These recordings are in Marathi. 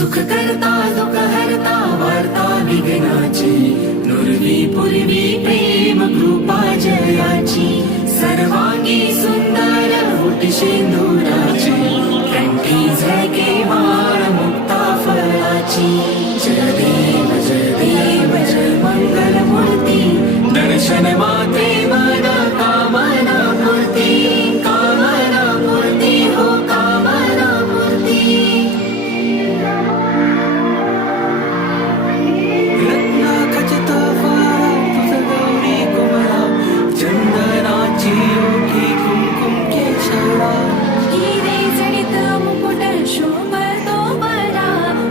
सुख करता दुःख हरता वार्ता विघ्नाची नुरवी पूर्वी प्रेम कृपा जयाची सर्वांगी सुंदर फुटी शेंदुराची कंठी झळके माळ मुक्ता फळाची जय देव जय मंगल मूर्ती दर्शन माते मन कामना मूर्ती हो कामना मूर्ती रत्ना खचित फारा तुझ गौरी कुमरा चंदनाची ओठी कुंकुम केशरा हिरे जडित मुकुट शोभतो बरा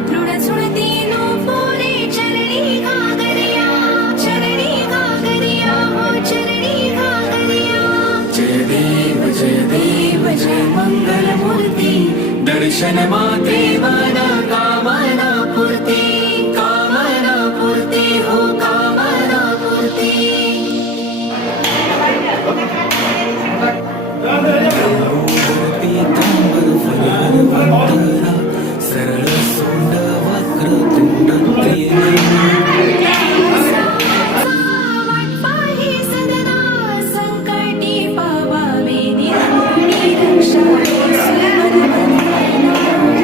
मृड सुळती नुपुरे चरणी घागरिया हो चरणी घागरिया जय देव जय मंगल मूर्ती दर्शन माते मन कामना पूर्ती हो कामना पूर्ती पीतांबर फरार वंदना सरळ सोंड वक्र तुंड वाटपाही सदना संकटी पावावे निरंजनी रक्षा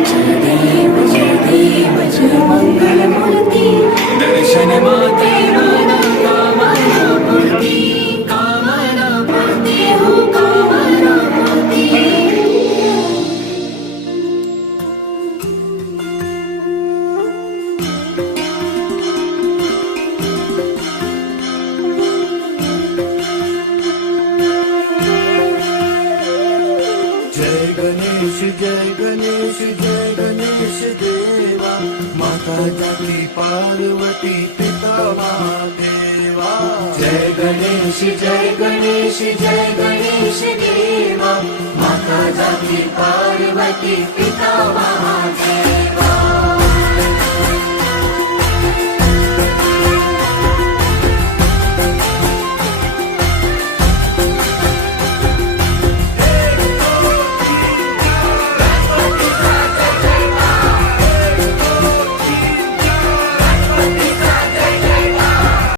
जय देव जय मंगल मूर्ती दर्शन माते मन कामना पूर्ती हो कामना पूर्ती जय गणेश जय गणेश जय गणेश देवा माता जाती पार्वती पिता महादेवा जय गणेश जय गणेश देवा माता जाती पार्वती पिता महादेवा